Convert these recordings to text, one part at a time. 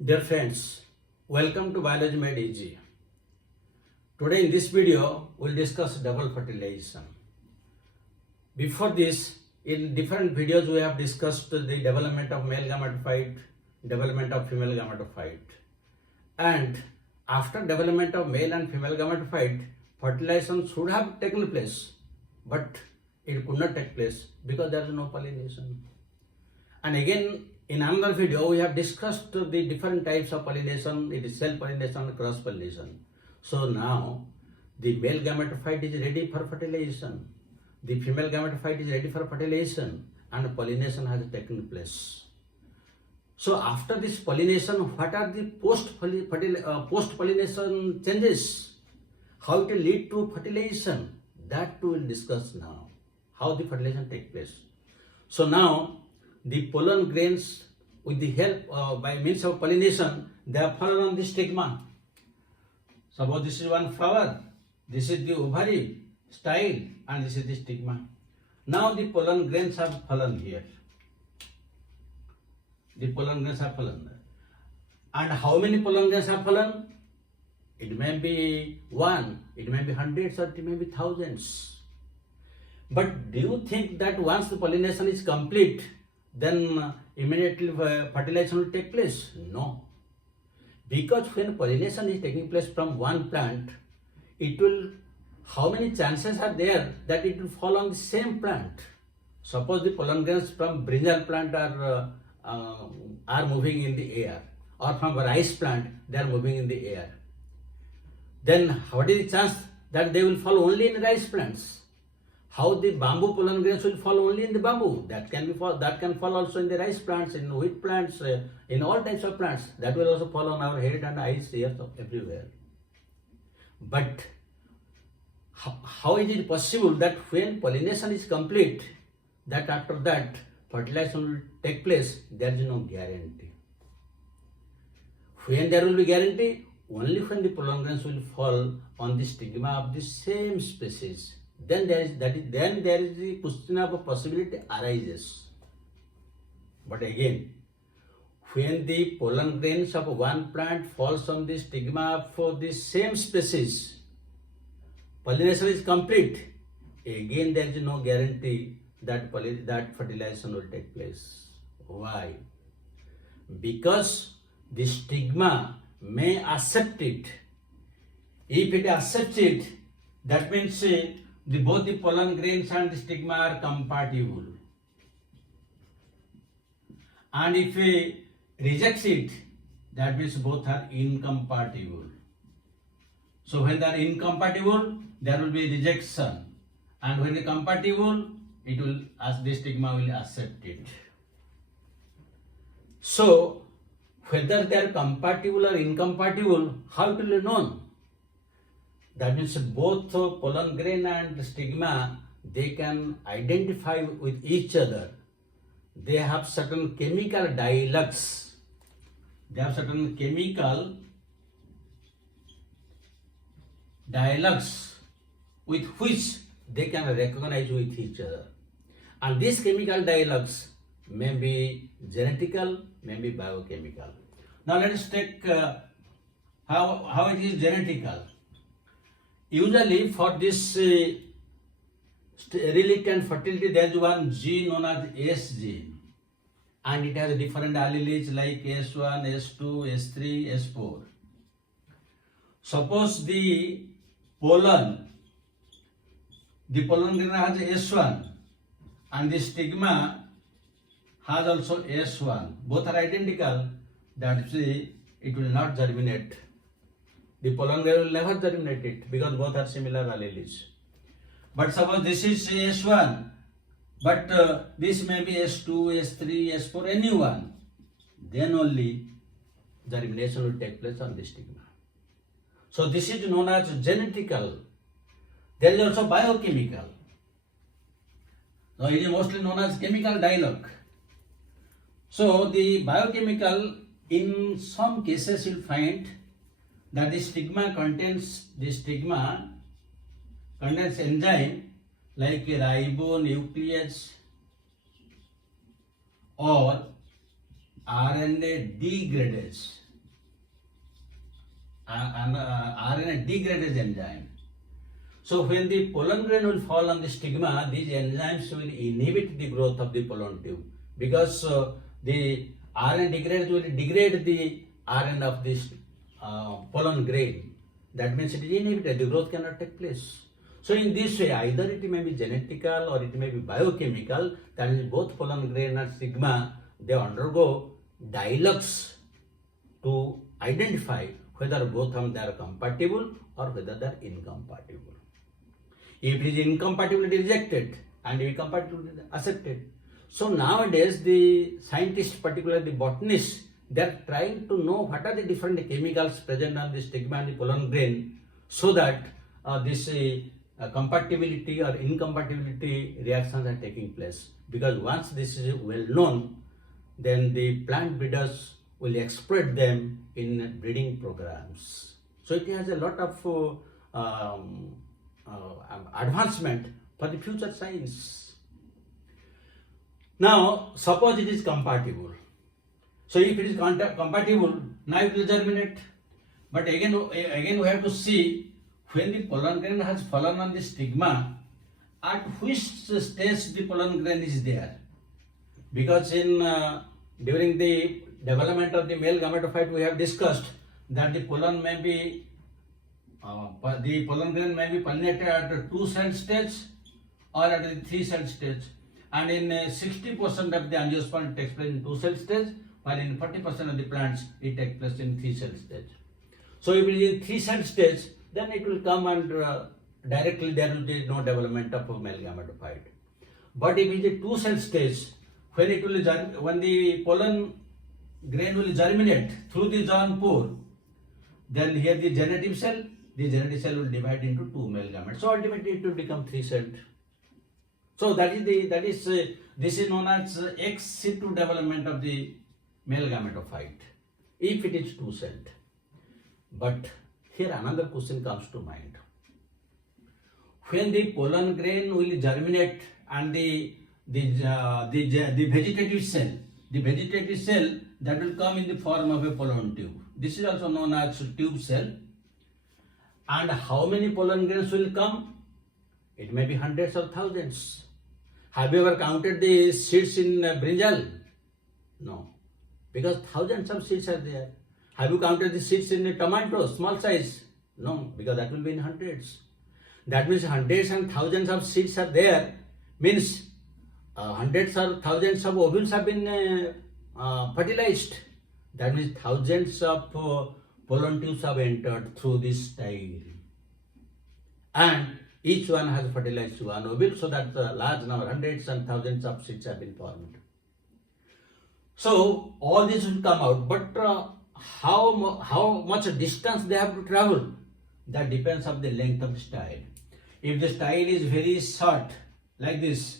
Dear friends, welcome to Biology Made Easy. Today in this video, we'll discuss double fertilization. Before this, in different videos we have discussed the development of male gametophyte, development of female gametophyte. And after development of male and female gametophyte, fertilization should have taken place, but it could not take place because there is no pollination. And again, in another video, we have discussed the different types of pollination. It is self-pollination and cross-pollination. So now, the male gametophyte is ready for fertilization. The female gametophyte is ready for fertilization and pollination has taken place. So after this pollination, what are the post-pollination changes? How it will lead to fertilization? That we will discuss now. How the fertilization takes place. So now, the pollen grains, with the help by means of pollination, they have fallen on the stigma. Suppose this is one flower, this is the ovary style, and this is the stigma. Now the pollen grains have fallen here. The pollen grains have fallen. And how many pollen grains have fallen? It may be one, it may be hundreds, or it may be thousands. But do you think that once the pollination is complete, then immediately fertilization will take place? No. Because when pollination is taking place from one plant, it will, how many chances are there that it will fall on the same plant? Suppose the pollen grains from brinjal plant are moving in the air, or from rice plant they are moving in the air. Then what is the chance that they will fall only in rice plants? How the bamboo pollen grains will fall only in the bamboo? That can fall also in the rice plants, in wheat plants, in all types of plants. That will also fall on our head and eyes, ears, everywhere. But how is it possible that when pollination is complete, that after that fertilization will take place? There is no guarantee. When there will be guarantee? Only when the pollen grains will fall on the stigma of the same species. Then there is the question of a possibility arises. But again, when the pollen grains of one plant falls on the stigma for the same species, pollination is complete. Again, there is no guarantee that fertilization will take place. Why? Because the stigma may accept it. If it accepts it, that means both the pollen grains and the stigma are compatible. And if it rejects it, that means both are incompatible. So when they are incompatible, there will be rejection. And when they are compatible, it will, as the stigma will accept it. So whether they are compatible or incompatible, how it will be known? That means both pollen grain and stigma, they can identify with each other. They have certain chemical dialects. They have certain chemical dialects with which they can recognize with each other. And these chemical dialects may be genetical, may be biochemical. Now let us take how it is genetical. Usually for this sterility and fertility, there is one gene known as S gene, and it has different alleles like S1, S2, S3, S4. Suppose the pollen grain has S1 and the stigma has also S1. Both are identical. That is, it will not germinate. The pollen grain will never germinate it because both are similar alleles. But suppose this is S1, but this may be S2, S3, S4, anyone. Then only germination will take place on the stigma. So this is known as genetical. There is also biochemical. Now it is mostly known as chemical dialogue. So the biochemical, in some cases you will find that the stigma contains enzyme like ribonuclease or RNA degradase. RNA degradase enzyme. So when the pollen grain will fall on the stigma, these enzymes will inhibit the growth of the pollen tube, because the RNA degradase will degrade the RNA of this pollen grain. That means it is inhibited, the growth cannot take place. So in this way, either it may be genetical or it may be biochemical, that is both pollen grain and stigma, they undergo dialogues to identify whether both of them they are compatible or whether they are incompatible. If it is incompatibility rejected and if compatibility accepted. So nowadays the scientists, particularly the botanists, they are trying to know what are the different chemicals present on the stigma and the pollen grain, so that this compatibility or incompatibility reactions are taking place. Because once this is well known, then the plant breeders will exploit them in breeding programs. So it has a lot of advancement for the future science. Now, suppose it is compatible. So if it is compatible, now it will germinate. But again we have to see, when the pollen grain has fallen on the stigma, at which stage the pollen grain is there. Because during the development of the male gametophyte, we have discussed that the pollen may be the pollen grain may be pollinated at the 2-cell stage or at the 3-cell stage, and in 60% of the angiosperm takes place in 2-cell stage, while in 40% of the plants it takes place in 3-cell stage. So if it is in 3-cell stage, then it will come and directly there will be no development of a male gametophyte. But if it is a 2-cell stage, when the pollen grain will germinate through the germ pore, then here the genetic cell will divide into 2 male gametes. So ultimately it will become 3-celled. So this is known as exsitu development of the male gametophyte, if it is 2-celled. But here another question comes to mind. When the pollen grain will germinate and the vegetative cell that will come in the form of a pollen tube. This is also known as tube cell. And how many pollen grains will come? It may be hundreds or thousands. Have you ever counted the seeds in brinjal? No, because thousands of seeds are there. Have you counted the seeds in tomato, small size? No, because that will be in hundreds. That means hundreds and thousands of seeds are there, means hundreds or thousands of ovules have been fertilized. That means thousands of pollen tubes have entered through this style. And each one has fertilized one ovule, so that the large number, hundreds and thousands of seeds have been formed. So all this will come out, but how much distance they have to travel, that depends on the length of the style. If the style is very short, like this,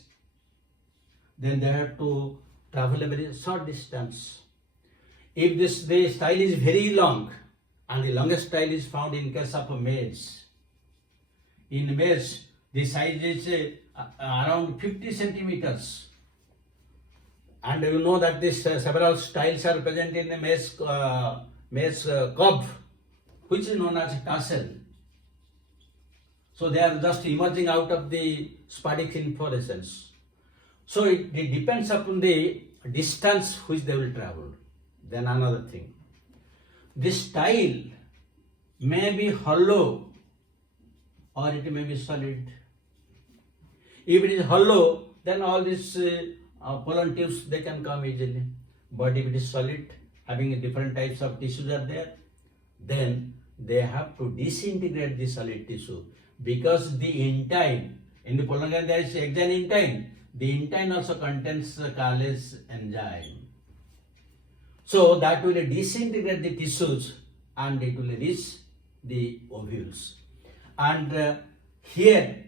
then they have to travel a very short distance. If the style is very long, and the longest style is found in case of maize. In maize, the size is around 50 centimeters. And you know that this several styles are present in the maize cob, which is known as tassel. So they are just emerging out of the sporadic inflorescence. So it depends upon the distance which they will travel. Then another thing, this style may be hollow or it may be solid. If it is hollow, then all these pollen tubes, they can come easily. But if it is solid, having different types of tissues are there, then they have to disintegrate the solid tissue, because the intine, in the pollen grain there is exine intine, the intine also contains callase enzyme. So that will disintegrate the tissues and it will reach the ovules. And here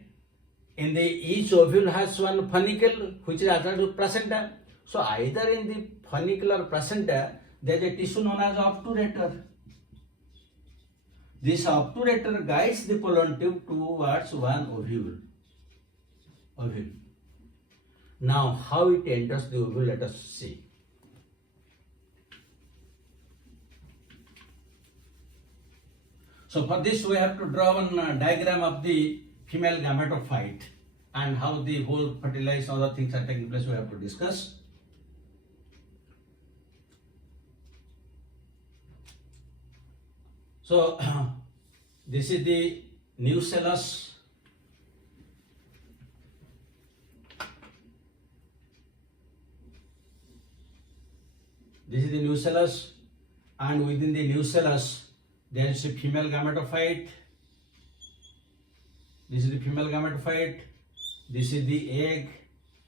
in the each ovule has one funicle which is attached to placenta. So either in the funicle or placenta there is a tissue known as obturator. This obturator guides the pollen tube towards one ovule. Now how it enters the ovule, let us see. So for this we have to draw one diagram of the female gametophyte and how the whole fertilization, other things are taking place, we have to discuss. So this is the nucleus. This is the nucleus, and within the nucleus there is a female gametophyte. This is the female gametophyte. This is the egg.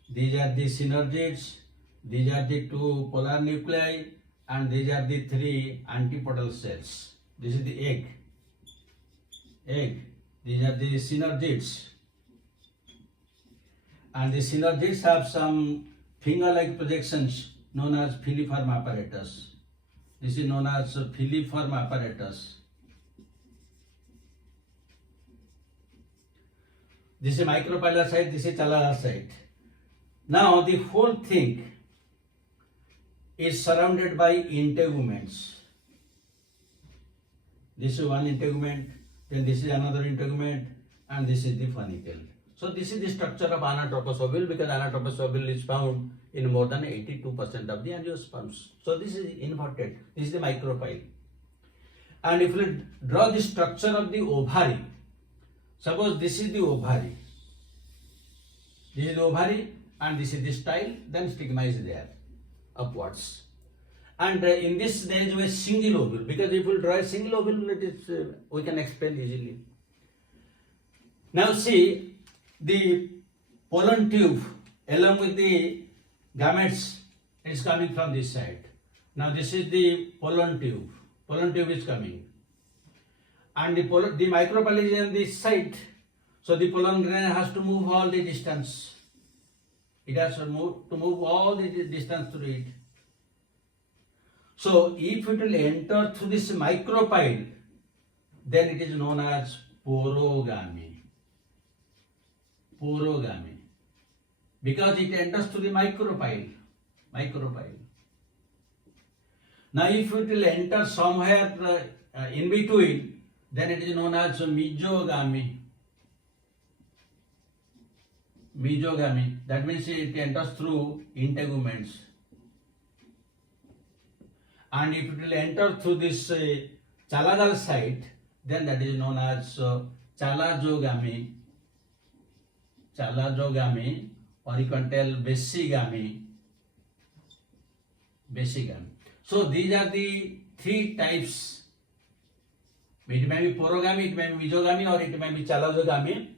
These are the synergids. These are the two polar nuclei, and these are the three antipodal cells. This is the egg. These are the synergids. And the synergids have some finger-like projections known as filiform apparatus. This is known as filiform apparatus. This is micropylar site, this is chalazogamy site. Now the whole thing is surrounded by integuments. This is one integument, then this is another integument, and this is the funicle. So this is the structure of anatropous ovule, because anatropous ovule is found in more than 82% of the angiosperms. So this is inverted. This is the micropyle. And if we draw the structure of the ovary, suppose this is the ovary. This is the ovary and this is the style, then stigma is there, upwards. And in this there is a single ovule, because if we draw a single ovule, it is, we can explain easily. Now see, the pollen tube along with the gametes is coming from this side. Now this is the pollen tube. Pollen tube is coming. And the micropyle is on this side. So the pollen grain has to move all the distance. It has to move all the distance through it. So if it will enter through this micropyle, then it is known as porogamy. Porogamy. Because it enters through the micropyle. Now if it will enter somewhere in between, then it is known as mesogamy. Mesogamy. That means it enters through integuments. And if it will enter through this chalazogamy site, then that is known as chalazogamy. Chalazogamy, or you can tell mesogamy. So these are the three types. It may be porogamy, it may be mesogamy, or it may be chalazogamy.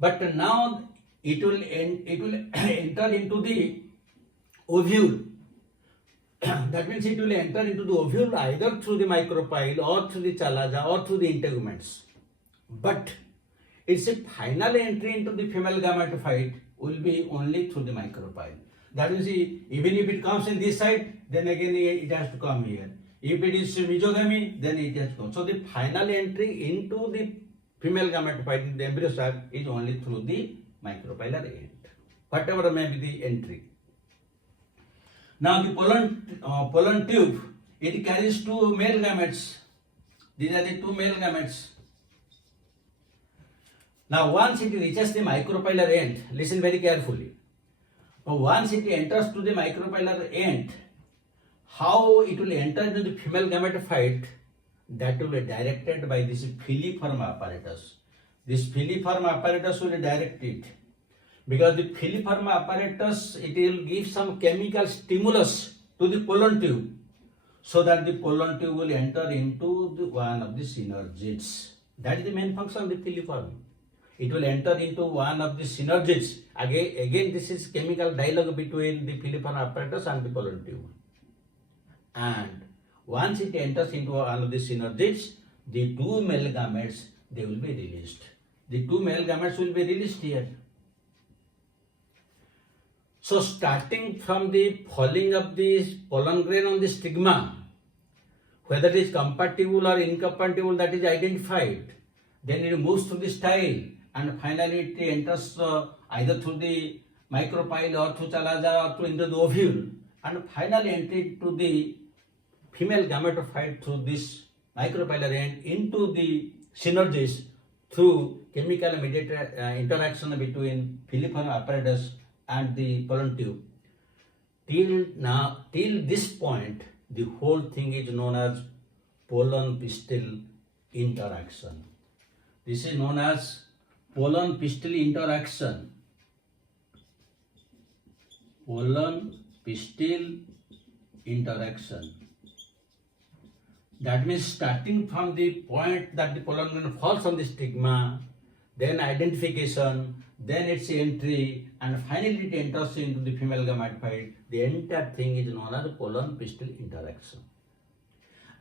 But now it will enter into the ovule. That means it will enter into the ovule either through the micropyle or through the chalaza or through the integuments. But its final entry into the female gametophyte will be only through the micropyle. That means even if it comes in this side, then again it has to come here. If it is mesogamy, then it has to come. So the final entry into the female gametophyte in the embryo sac is only through the micropylar end, whatever may be the entry. Now the pollen tube, it carries two male gametes. These are the two male gametes. Now once it reaches the micropylar end, listen very carefully. Once it enters to the micropylar end, how it will enter into the female gametophyte, that will be directed by this filiform apparatus. This filiform apparatus will direct it. Because the filiform apparatus, it will give some chemical stimulus to the pollen tube, so that the pollen tube will enter into one of the synergids. That is the main function of the filiform. It will enter into one of the synergids. Again this is chemical dialogue between the filiform apparatus and the pollen tube. And once it enters into one of the synergids, the two male gametes, they will be released. The two male gametes will be released here. So starting from the falling of the pollen grain on the stigma, whether it is compatible or incompatible, that is identified. Then it moves through the style, and finally it enters either through the micropyle or through chalaza or through into the ovule, and finally entry to the female gametophyte through this micropylar end into the synergies through chemical mediated interaction between filiform apparatus and the pollen tube. Till this point, the whole thing is known as pollen pistil interaction. This is known as pollen pistil interaction. Pollen pistil interaction. That means starting from the point that the pollen grain falls on the stigma, then identification, then its entry, and finally it enters into the female gametophyte. The entire thing is known as pollen pistil interaction.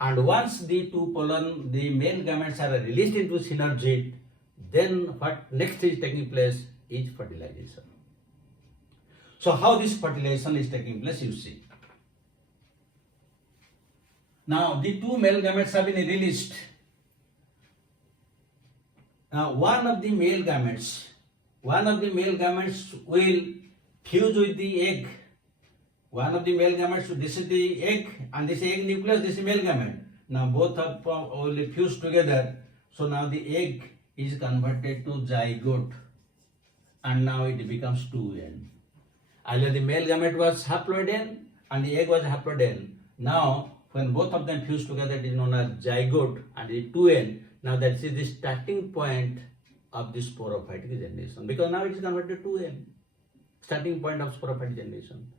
And once the male gametes are released into synergy, then what next is taking place is fertilization. So how this fertilization is taking place, you see. Now the two male gametes have been released. Now one of the male gametes will fuse with the egg. One of the male gametes, this is the egg, and this egg nucleus, this is male gamete. Now both of will fuse together. So now the egg is converted to zygote, and now it becomes 2N. Earlier the male gamete was haploid N and the egg was haploid N. Now when both of them fuse together, it is known as zygote and it is 2N. Now that is the starting point of this sporophytic generation, because now it is converted to 2N, starting point of sporophytic generation.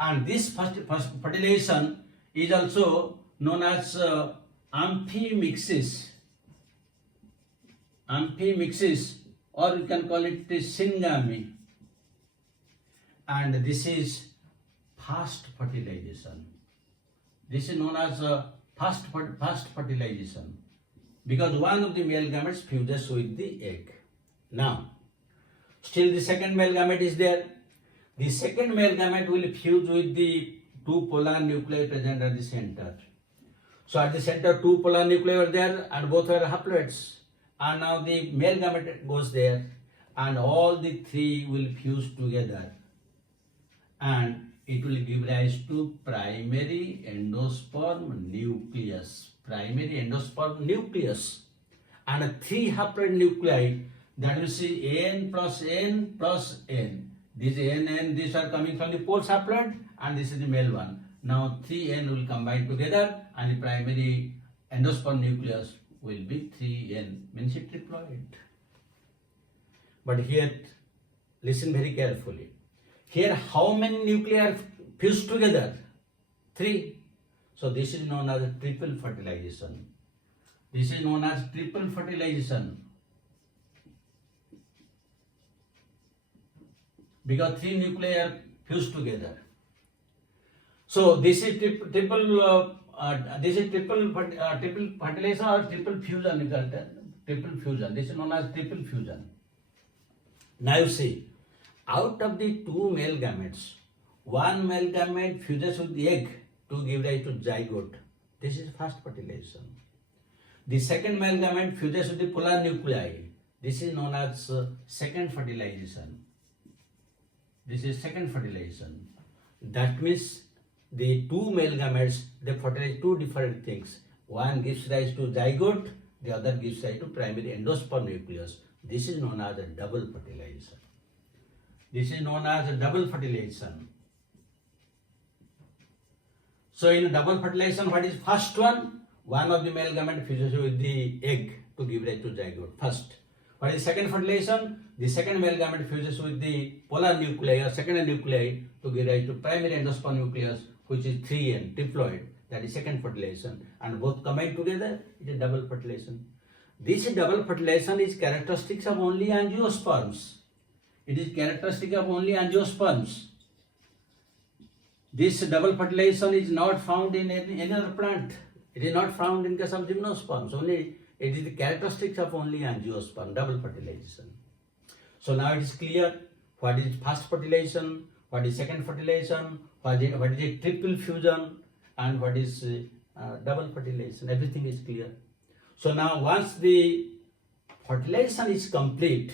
And this first fertilization is also known as amphimixis, or you can call it syngamy. And this is fast fertilization. This is known as fast fertilization, because one of the male gametes fuses with the egg. Now, still the second male gamete is there. The second male gamete will fuse with the two polar nuclei present at the center. So at the center, two polar nuclei are there and both are haploids. And now the male gamete goes there and all the three will fuse together. And it will give rise to primary endosperm nucleus. And three haploid nuclei, that will see N plus N plus N. This N, these are coming from the poles haploid, and this is the male one. Now 3N will combine together and the primary endosperm nucleus will be 3N, means it triploid. But here, listen very carefully. Here, how many nuclei are fused together? 3. So this is known as triple fertilization. Because 3 nuclei are fused together. So this is triple fertilization or triple fusion. Triple fusion. This is known as triple fusion. Now you see, out of the two male gametes, one male gamete fuses with the egg to give rise to zygote. This is first fertilization. The second male gamete fuses with the polar nuclei. This is known as second fertilization. That means the two male gametes, they fertilize two different things. One gives rise to zygote, the other gives rise to primary endosperm nucleus. This is known as a double fertilization. So in double fertilization, what is first one? One of the male gamete fuses with the egg to give rise to zygote. First. What is second fertilization? The second male gamete fuses with the polar nuclei or secondary nuclei to give rise to primary endosperm nucleus, which is 3N, triploid. That is second fertilization. And both combined together, it is double fertilization. This double fertilization is characteristics of only angiosperms. This double fertilization is not found in any other plant. It is not found in case of gymnosperms. Only it is the characteristics of only angiosperm, double fertilization. So now it is clear what is first fertilization, what is second fertilization, what is a triple fusion, and what is double fertilization. Everything is clear. So now once the fertilization is complete,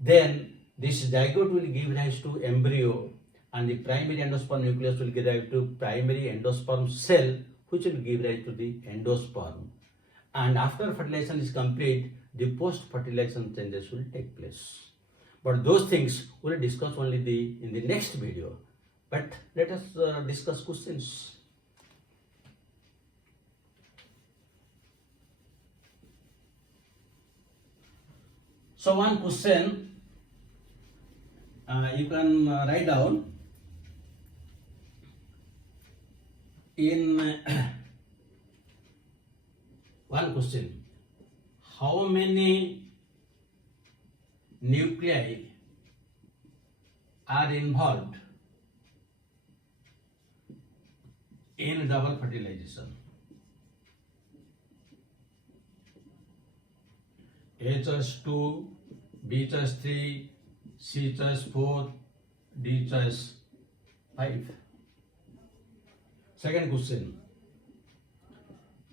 then this zygote will give rise to embryo, and the primary endosperm nucleus will give rise to primary endosperm cell, which will give rise to the endosperm. and after fertilization is complete, the post-fertilization changes will take place. But those things we'll discuss only in the next video. But let us discuss questions. So one question you can write down in one question. How many nuclei are involved in double fertilization? A choice 2, B choice 3, C choice 4, D choice 5. Second question.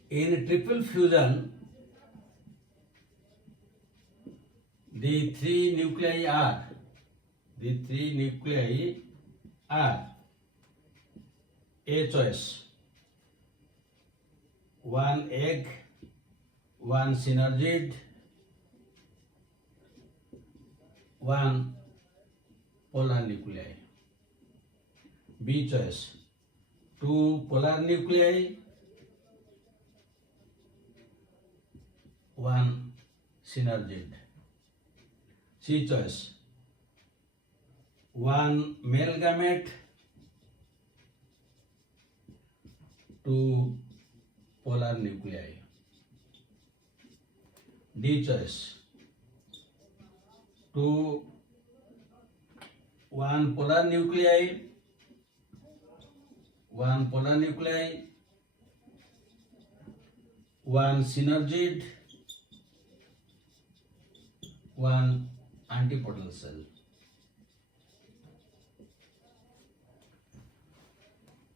In triple fusion, the three nuclei are A choice, one egg, one synergid, one polar nuclei. B choice, two polar nuclei, one synergid. C choice, one male gamete, two polar nuclei. D choice, one polar nuclei, one synergid, one antipodal cell.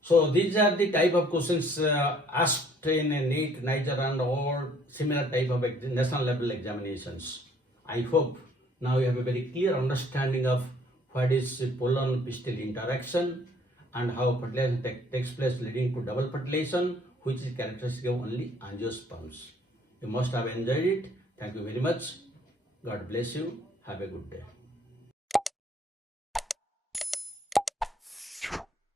So these are the type of questions asked in a NEET, NIGER and all similar type of national level examinations. I hope now you have a very clear understanding of what is pollen-pistil interaction and how fertilization takes place leading to double fertilization, which is characteristic of only angiosperms. You must have enjoyed it. Thank you very much. God bless you. Have a good day.